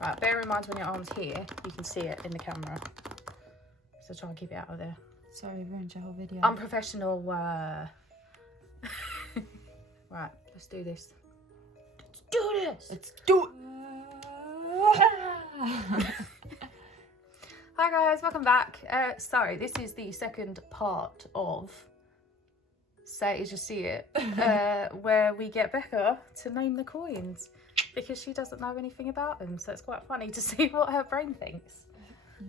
Right, bear in mind when your arm's here, you can see it in the camera. So try and keep it out of there. Sorry, we ruined your whole video. Unprofessional. Right, let's do this. Let's do this. Let's do it. Hi guys, welcome back. So this is the second part of Say It As You See It, where we get Becca to name the coins because she doesn't know anything about them. So it's quite funny to see what her brain thinks.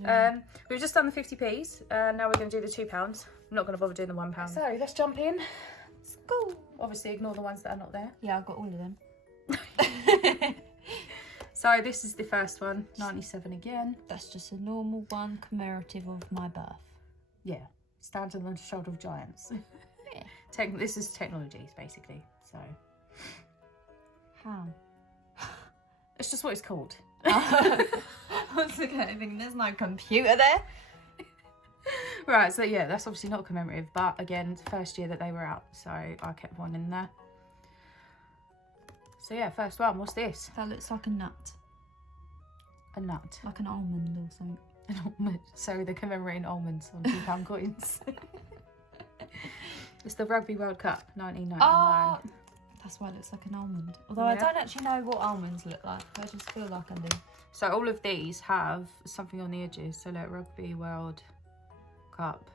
Yeah. We've just done the 50p's. Now we're going to do the £2. I'm not going to bother doing the £1. So let's jump in. Let's go. Obviously ignore the ones that are not there. Yeah, I've got all of them. So this is the first one, 97 again. That's just a normal one, commemorative of my birth. Yeah, standing on the shoulder of giants. Yeah. This is technologies, basically. So how? It's just what it's called. I was thinking, there's no computer there. Right, so yeah, that's obviously not commemorative, but again, it's the first year that they were out, so I kept one in there. So yeah, first one, what's this? That looks like a nut. A nut. Like an almond or something. An almond. So they're commemorating almonds on £2 coins. It's the Rugby World Cup, 1999. Oh, that's why it looks like an almond. Although Yeah. I don't actually know what almonds look like. I just feel like I do. So all of these have something on the edges. So like Rugby World Cup,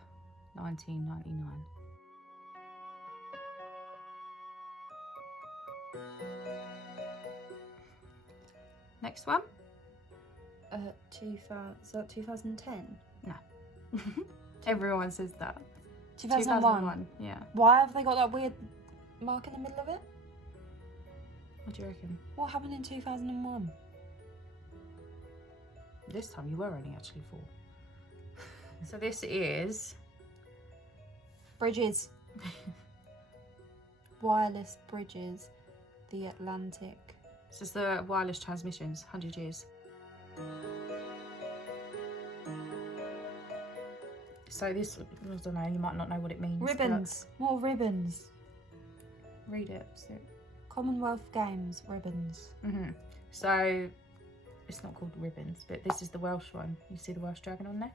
1999. Next one. 2000, is that 2010? No. Everyone says that. 2001. Yeah. Why have they got that weird mark in the middle of it? What do you reckon? What happened in 2001? This time you were only actually 4. So this is Bridges. Wireless bridges. The Atlantic. this is the wireless transmissions, 100 years. So this, I don't know, you might not know what it means. Ribbons. More ribbons. Read it. So. Commonwealth Games. Ribbons. So it's not called ribbons, but this is the Welsh one. You see the Welsh dragon on there?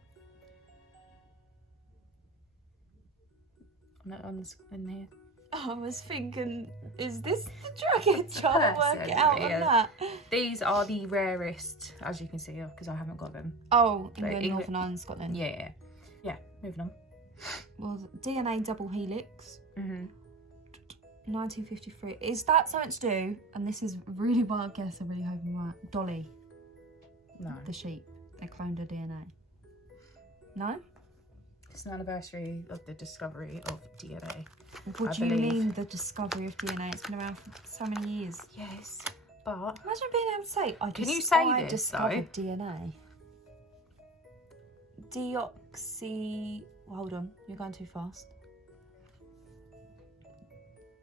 In here. I was thinking, is this the dragon? Trying to work it out on that. These are the rarest, as you can see, because I haven't got them. Oh, England, Northern Ireland, Scotland. Yeah. Moving on. Well, DNA double helix. 1953. Is that something to do? And this is really wild guess. I really hope I'm right. Dolly. No. The sheep. They cloned her DNA. No. It's an anniversary of the discovery of DNA. What do you mean the discovery of DNA? It's been around for so many years. Yes, but imagine being able to say, I discovered DNA. Hold on, you're going too fast.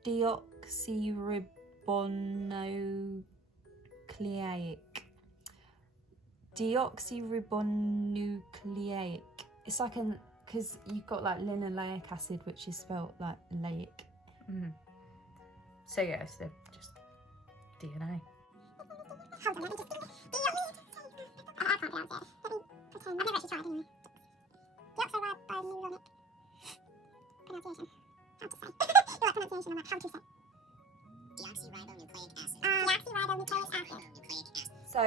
Deoxyribonucleic. Deoxyribonucleic. It's like because you've got like linoleic acid, which is spelled like leic. So yes, they're just DNA. Hold on, let me just... I can't pronounce it. Let me pretend. I've never actually tried anyway. Deoxyribonucleic pronunciation. How to say? You're like pronunciation, I'm like, how to say? Deoxyribonucleic acid. Deoxyribonucleic acid. So,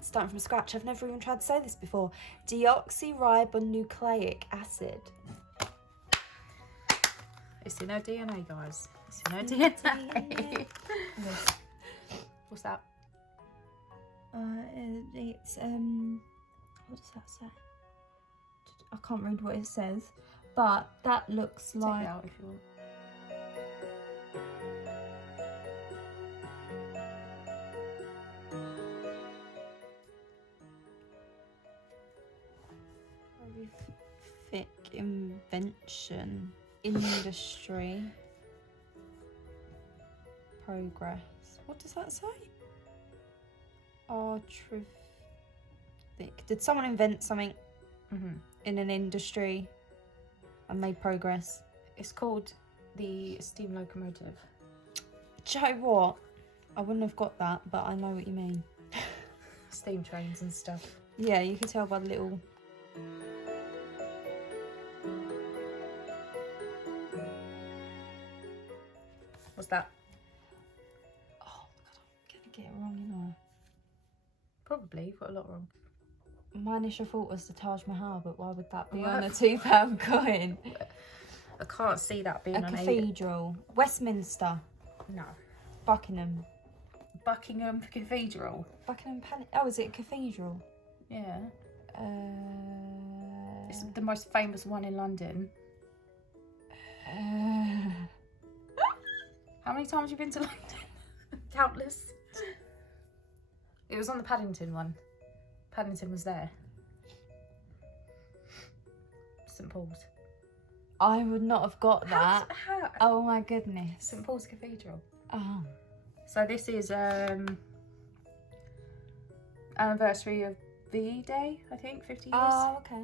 starting from scratch, I've never even tried to say this before. Deoxyribonucleic acid. It's in our DNA, guys. It's in our DNA. What's that? It's what does that say? I can't read what it says, but that looks like. Take it out if you want. Horrific invention, industry, progress. What does that say? Artrific. Did someone invent something in an industry and made progress? It's called the steam locomotive. Do you know what? I wouldn't have got that, but I know what you mean. steam trains and stuff. Yeah, you could tell by the little... What's that? Oh, God, I'm going to get it wrong, you know. Probably, you've got a lot wrong. My initial thought was the Taj Mahal, but why would that be What? on a £2 coin? I can't see that being A on cathedral. Westminster. No. Buckingham. Buckingham Cathedral. Buckingham Palace. Oh, is it a cathedral? Yeah. Uh... It's the most famous one in London. How many times have you been to London? Countless. It was on the Paddington one. Paddington was there. St Paul's. I would not have got that. How? Oh my goodness. St Paul's Cathedral. Oh. So this is anniversary of V-Day, I think, 50 years. Oh, okay.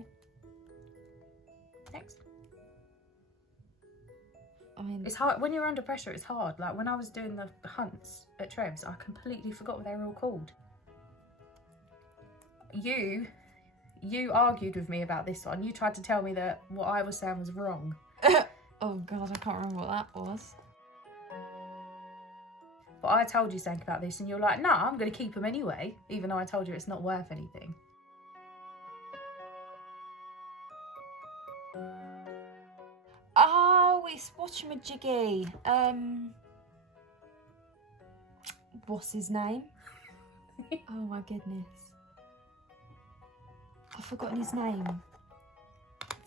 Next. I mean, It's hard when you're under pressure. It's hard. Like when I was doing the hunts at Trev's, I completely forgot what they were all called. You argued with me about this one. You tried to tell me that what I was saying was wrong. oh God, I can't remember what that was. But I told you something about this, and you're like, "Nah, I'm going to keep them anyway," even though I told you it's not worth anything. Oh, it's whatchamajiggy. What's his name? Oh my goodness. I've forgotten his name.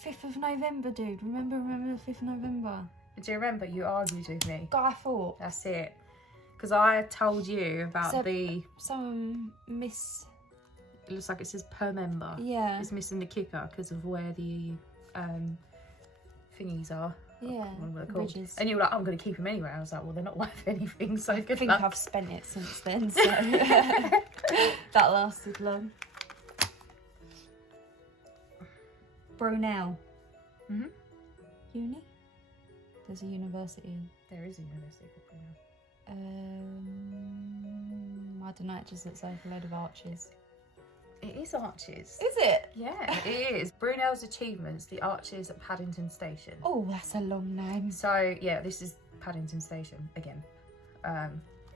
5th of November, dude. Remember the 5th of November? Do you remember you argued with me? Guy Fawkes. That's it. Because I told you about So- the... Some miss... It looks like it says per member. Yeah. It's missing the kicker because of where the thingies are. Yeah. What they're called. Bridges. And you were like, I'm going to keep them anyway. I was like, well, they're not worth anything, so I good think luck. I've spent it since then, so that lasted long. Brunel. Mm-hmm. Uni? There's a university in. There is a university called Brunel. I don't know, it just looks like a load of arches. It is Arches. Is it? Yeah, it is. Brunel's Achievements, the Arches at Paddington Station. Oh, that's a long name. So, yeah, this is Paddington Station again.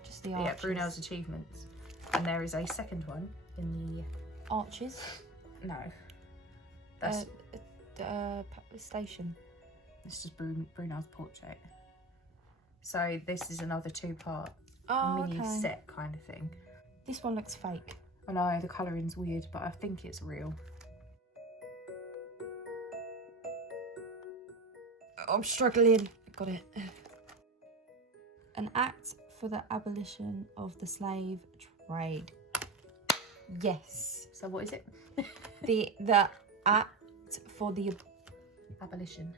Just the arches. Yeah, Brunel's Achievements. And there is a second one in the... Arches? No. That's Station. This is Brunel's portrait. So this is another two-part mini okay. set kind of thing. This one looks fake. I know the colouring's weird, but I think it's real. I'm struggling. Got it. An act for the abolition of the slave trade. Yes. So what is it? The act for the Abolition.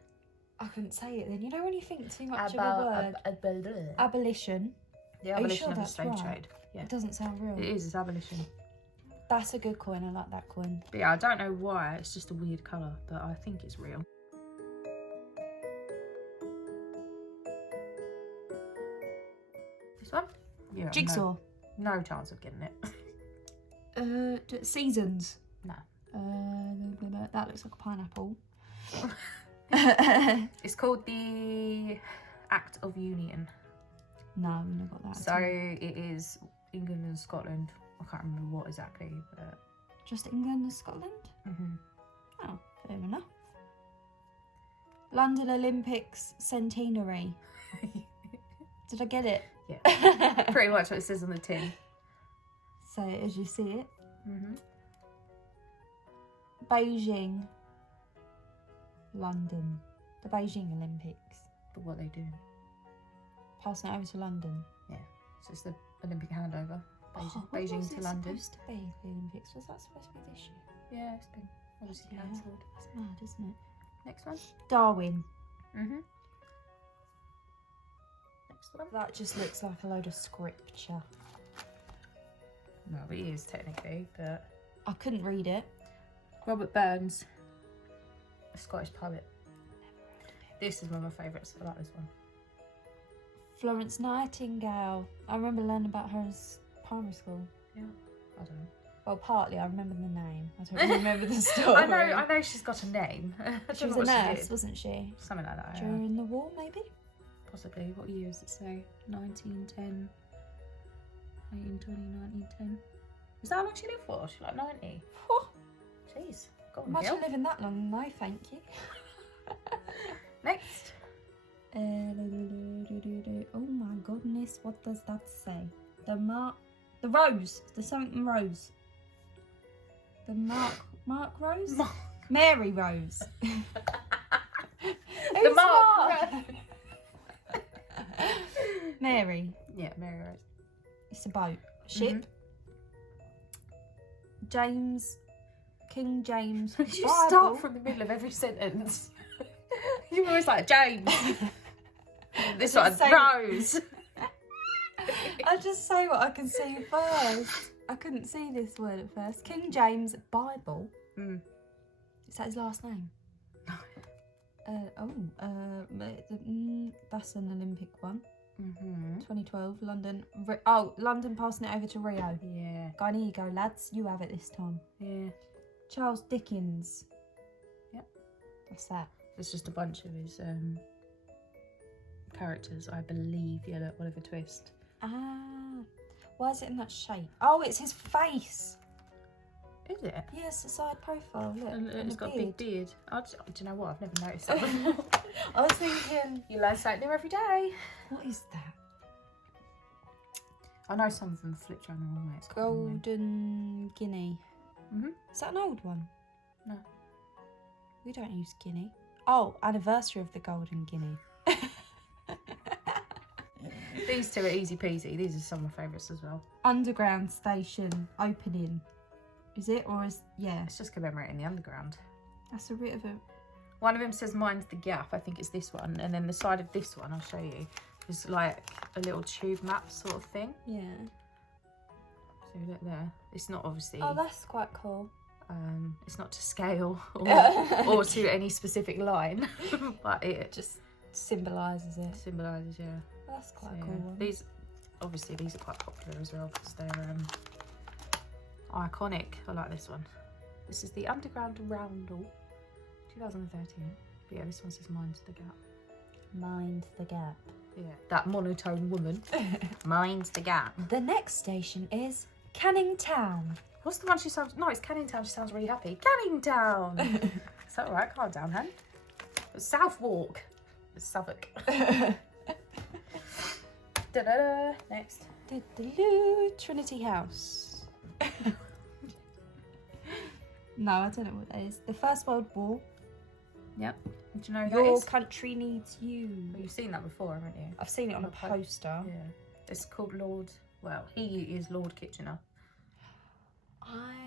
I couldn't say it then. You know when you think too much of a word. Abolition. The Are you abolition sure of the that's slave right? trade. Yeah. It doesn't sound real. It is, it's abolition. That's a good coin. I like that coin. But yeah, I don't know why, it's just a weird colour, but I think it's real. This one? Yeah. Jigsaw. No chance of getting it. Seasons. No. That looks like a pineapple. It's called the Act of Union. No, I've never got that. So it is England and Scotland. I can't remember what exactly, but... Just England and Scotland? Mm-hmm. Oh, fair enough. London Olympics centenary. Did I get it? Yeah. Pretty much what it says on the tin. So as you see it. Mm-hmm. Beijing. London. The Beijing Olympics. But what are they doing? Passing it over to London. Yeah. So it's the Olympic handover. When Beijing was to it London. supposed to be, the Olympics? Was that supposed to be this year? Yeah, it's been obviously Yeah. cancelled. That's mad, isn't it? Next one. Darwin. Mm-hmm. Next one. That just looks like a load of scripture. No, it is technically, but... I couldn't read it. Robert Burns, a Scottish poet. This is one of my favourites. I like this one. Florence Nightingale. I remember learning about her in primary school. Yeah, I don't know. Well, partly I remember the name. I don't remember the story. I know she's got a name. I She don't was know a what she nurse, did. wasn't she? Something like that. Yeah. During the war, maybe? Possibly. What year does it say? 1910, 1920, 1910. Is that how long she lived for? She's like 90. Oh, Jeez. Go on, imagine Gil. living that long. No, thank you. Next. Oh my goodness, what does that say? The Rose. The something Rose. The Mark Rose? Mary Rose. The Who's Mark. Mary. Yeah, Mary Rose. It's a boat. Ship. James. King James. You Bible. start from the middle of every sentence. You're always like, James. This one, say- Rose. I just say what I can see first. I couldn't see this word at first. King James Bible. Mm. Is that his last name? That's an Olympic one. 2012, London. London passing it over to Rio. Yeah. Go on, here you go, lads. You have it this time. Yeah. Charles Dickens. Yep. What's that? It's just a bunch of his characters, I believe. Yeah, look, Oliver Twist. Ah. Why is it in that shape? Oh, it's his face. Is it? Yes, the side profile. Look. And it's a got a big beard. Do you know what? I've never noticed that before. I was thinking, You learn something new every day. what is that? I know some of them flipped around the wrong way. It's quite annoying. Golden Guinea. Mhm. Is that an old one? No. We don't use guinea. Oh, anniversary of the Golden Guinea. These two are easy peasy. These are some of my favourites as well. Underground station opening. Is it? Or is... Yeah. It's just commemorating the underground. That's a bit of a... One of them says mine's the gap. I think it's this one. And then the side of this one, I'll show you, is like a little tube map sort of thing. Yeah. So look there. It's not obviously... Oh, that's quite cool. It's not to scale or to any specific line, but it Just symbolises it. symbolises, yeah. That's quite So, a cool yeah. one. These are quite popular as well because they're iconic. I like this one. This is the Underground Roundel, 2013. But yeah, this one says Mind the Gap. Mind the gap. Yeah, that monotone woman. Mind the Gap. The next station is Canning Town. What's the one she sounds? No, it's Canning Town. She sounds really happy. Canning Town. Is that all right? Calm down, hun. It's Southwark. It's Southwark. Da-da-da. Next. Trinity House. No, I don't know what that is. The First World War. Yep. Do you know who that Your is? country needs you. Well, you've seen that before, haven't you? I've seen it on a On a poster. Yeah. It's called Lord. Well, he is Lord Kitchener.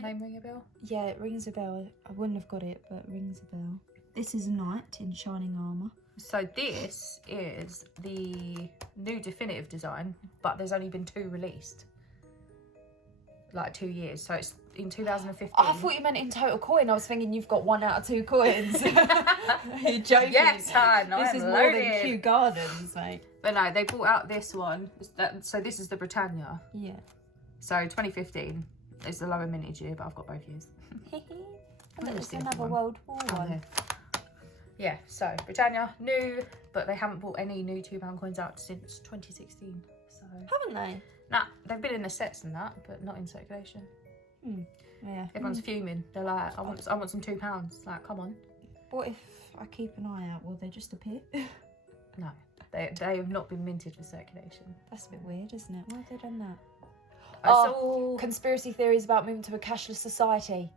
Name ring a bell? Yeah, it rings a bell. I wouldn't have got it, but it rings a bell. This is a knight in shining armour. So this is the new definitive design, but there's only been 2 released. Like 2 years. So it's in 2015. Oh, I thought you meant in total coin. I was thinking you've got 1 out of 2 coins. You're joking. Yes, hon, I This am is more than loaded. Kew Gardens, mate. But no, they brought out this one. So this is the Britannia. Yeah. So 2015 is the lower mintage year, but I've got both years. There's just the another other one. World War Oh, one. yeah. Yeah, so Britannia, new, but they haven't bought any new £2 coins out since 2016. So Haven't they? nah, they've been in the sets and that, but not in circulation. Yeah. Everyone's fuming. They're like, I want some £2. It's like, come on. What if I keep an eye out? Will they just appear? No, they have not been minted for circulation. That's a bit weird, isn't it? Why have they done that? So, Conspiracy theories about moving to a cashless society.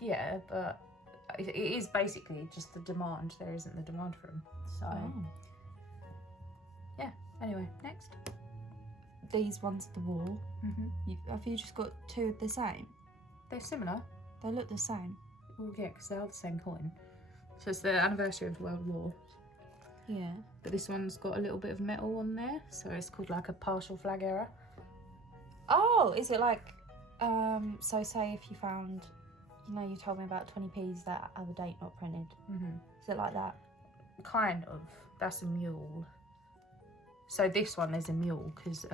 yeah, but it is basically just the demand. There isn't the demand for them. So, yeah. Anyway, next. These ones are the wall. Have you just got 2 of the same? They're similar. They look the same. Well, yeah, because they're all the same coin. So it's the anniversary of World War. Yeah. But this one's got a little bit of metal on there, so it's called like a partial flag error. Oh, is it like, so say if you found, you know, you told me about 20p's that have a date not printed. Is it like that? Kind of. That's a mule. So this one, there's a mule, because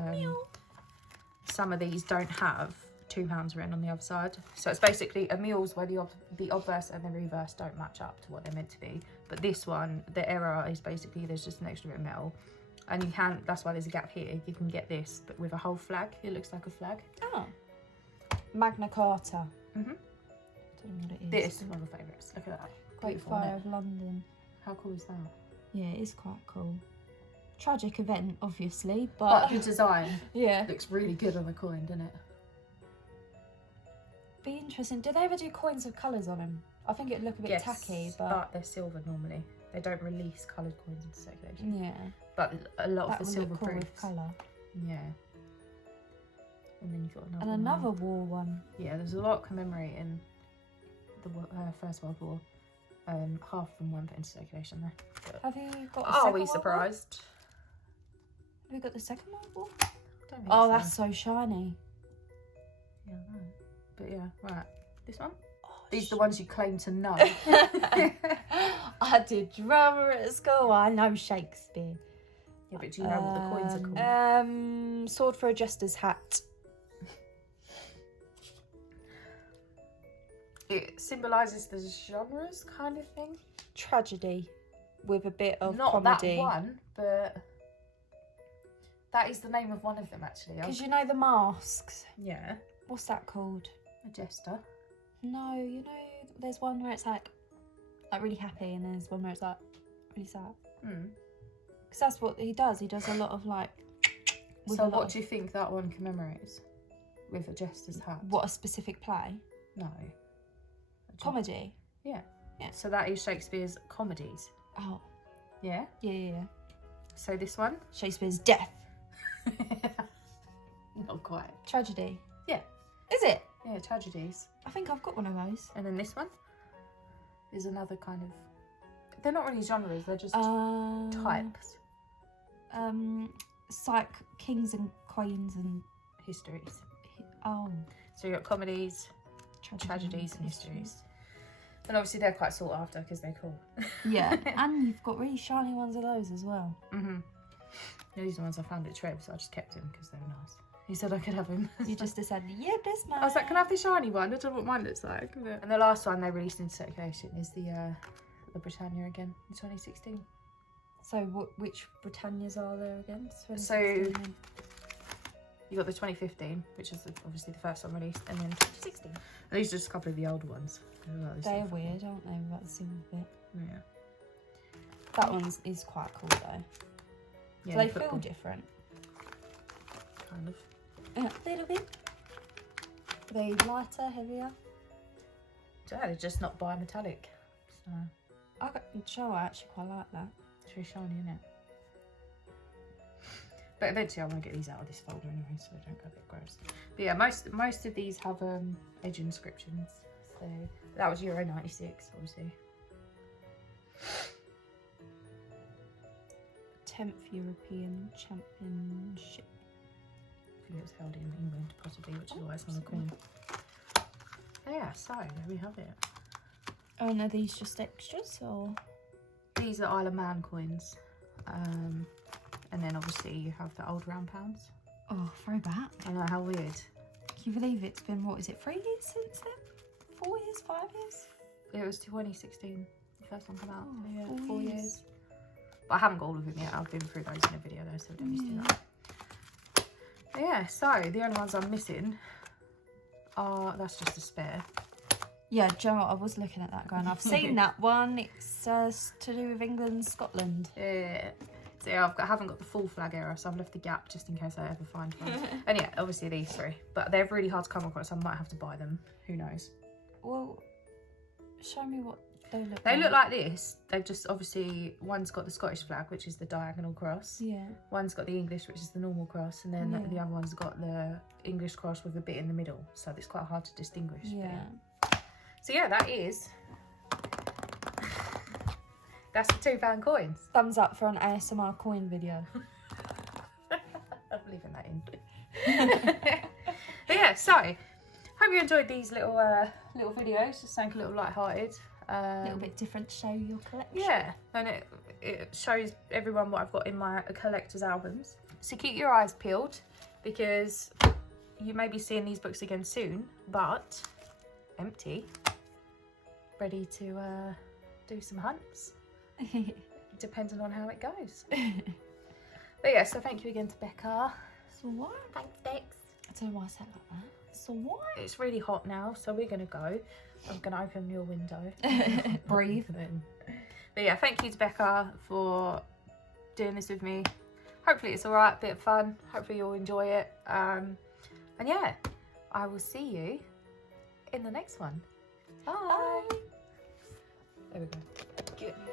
some of these don't have £2 written on the other side. So it's basically a meals where the obverse and the reverse don't match up to what they're meant to be. But this one, the error is basically there's just an extra bit of metal. And you can, that's why there's a gap here. You can get this, but with a whole flag. It looks like a flag. Oh. Magna Carta. Mhm. Don't know what it is. This is one of my favourites. Look at that. Great Beautiful, Fire isn't of London. How cool is that? Yeah, it is quite cool. Tragic event, obviously, But but the design yeah. looks really good on the coin, doesn't it? Be interesting. Did they ever do coins with colours on them? I think it'd look a bit tacky, but they're silver normally. They don't release coloured coins into circulation. yeah. But a lot That of the would silver look cool with proofs. colour. Yeah. And then you've got another And another one. war one. Yeah, there's a lot commemorating the First World War. Half of them weren't put into circulation though. But Have you got the are Second we World War? surprised? Have you got the Second World War? Don't think Oh, so. that's so shiny. Yeah, I know. But yeah, right. This one? Oh, These are the ones you claim to know. I did drama at school. I know Shakespeare. Yeah, but do you know what the coins are called? Sword for a jester's hat. It symbolises the genres kind of thing. Tragedy with a bit of Not comedy. that one, but that is the name of one of them actually. Because you know the masks. Yeah, What's that called? a jester. No, you know, there's one where it's like really happy, and there's one where it's like really sad. Because that's what he does. He does a lot of like. with So a lot what of- do you think that one commemorates? With a jester's hat? What, a specific play? No. Comedy. Yeah. Yeah. So that is Shakespeare's comedies. Oh, Yeah. yeah. So this one? Shakespeare's death. Not quite. Tragedy. Yeah. Is it? Yeah, tragedies. I think I've got one of those. And then this one is another kind of. They're not really genres. They're just types. Psych, kings and queens and Histories. oh, So you got comedies, tragedies, and histories. And obviously they're quite sought after because they're cool. Yeah, and you've got really shiny ones of those as well. These are the ones I found at Trev, so I just kept them because they were nice. He said I could have them. You just decided, yeah, this man. I was like, can I have the shiny one? I don't know what mine looks like. And the last one they released into circulation is the Britannia again in 2016. So which Britannias are there again? So 2016. you got the 2015, which is obviously the first one released, and then 2016. And these are just a couple of the older ones. They're weird, aren't they? Without the silver bit. Yeah. That one is quite cool though. Yeah, So they football, feel different. kind of. A little bit. Are they lighter, heavier? Yeah, they're just not bimetallic. So I actually quite like that. it's very shiny, isn't it? But eventually I want to get these out of this folder anyway, so they don't go a bit gross. But yeah, most of these have edge inscriptions. So that was Euro 96, obviously. 10th European Championship. I think it was held in England, possibly, which is why it's on the coin. Yeah, so there we have it. Oh, and are these just extras or? These are Isle of Man coins. And then obviously you have the old round pounds. Oh, throwback. I know, how weird. Can you believe it's been, what is it, 3 years since then? 4 years, 5 years? It was 2016, the first one came out. Oh, So yeah, 4 4 years. years. But I haven't got all of them yet. I've been through those in a video though, so we don't need to do that. But yeah, so the only ones I'm missing are, that's just a spare. Yeah, do you know what? I was looking at that going, I've seen that one. It's to do with England, Scotland. Yeah. So yeah, I haven't got the full flag error, so I've left the gap just in case I ever find one. And yeah, obviously these three. But they're really hard to come across, so I might have to buy them. Who knows? Well, show me what they look like. They look like this. They've just, obviously, one's got the Scottish flag, which is the diagonal cross. Yeah. One's got the English, which is the normal cross. And then Yeah. the other one's got the English cross with a bit in the middle. So it's quite hard to distinguish. but Yeah. So yeah, that is... That's the £2 coins. Thumbs up for an ASMR coin video. I'm leaving that in. But yeah, so hope you enjoyed these little videos. Just something a little light-hearted. A little bit different to show your collection. Yeah, and it shows everyone what I've got in my collector's albums. So keep your eyes peeled because you may be seeing these books again soon, but empty, ready to do some hunts, depending on how it goes. But yeah, so thank you again to Becca. So what? Thanks, Bex. I don't know why I said it like that. So what? It's really hot now, so we're gonna go. I'm gonna open your window. Breathe. But yeah, thank you to Becca for doing this with me. Hopefully it's alright, bit of fun. Hopefully you'll enjoy it. And yeah, I will see you in the next one. Bye. There we go. Get me.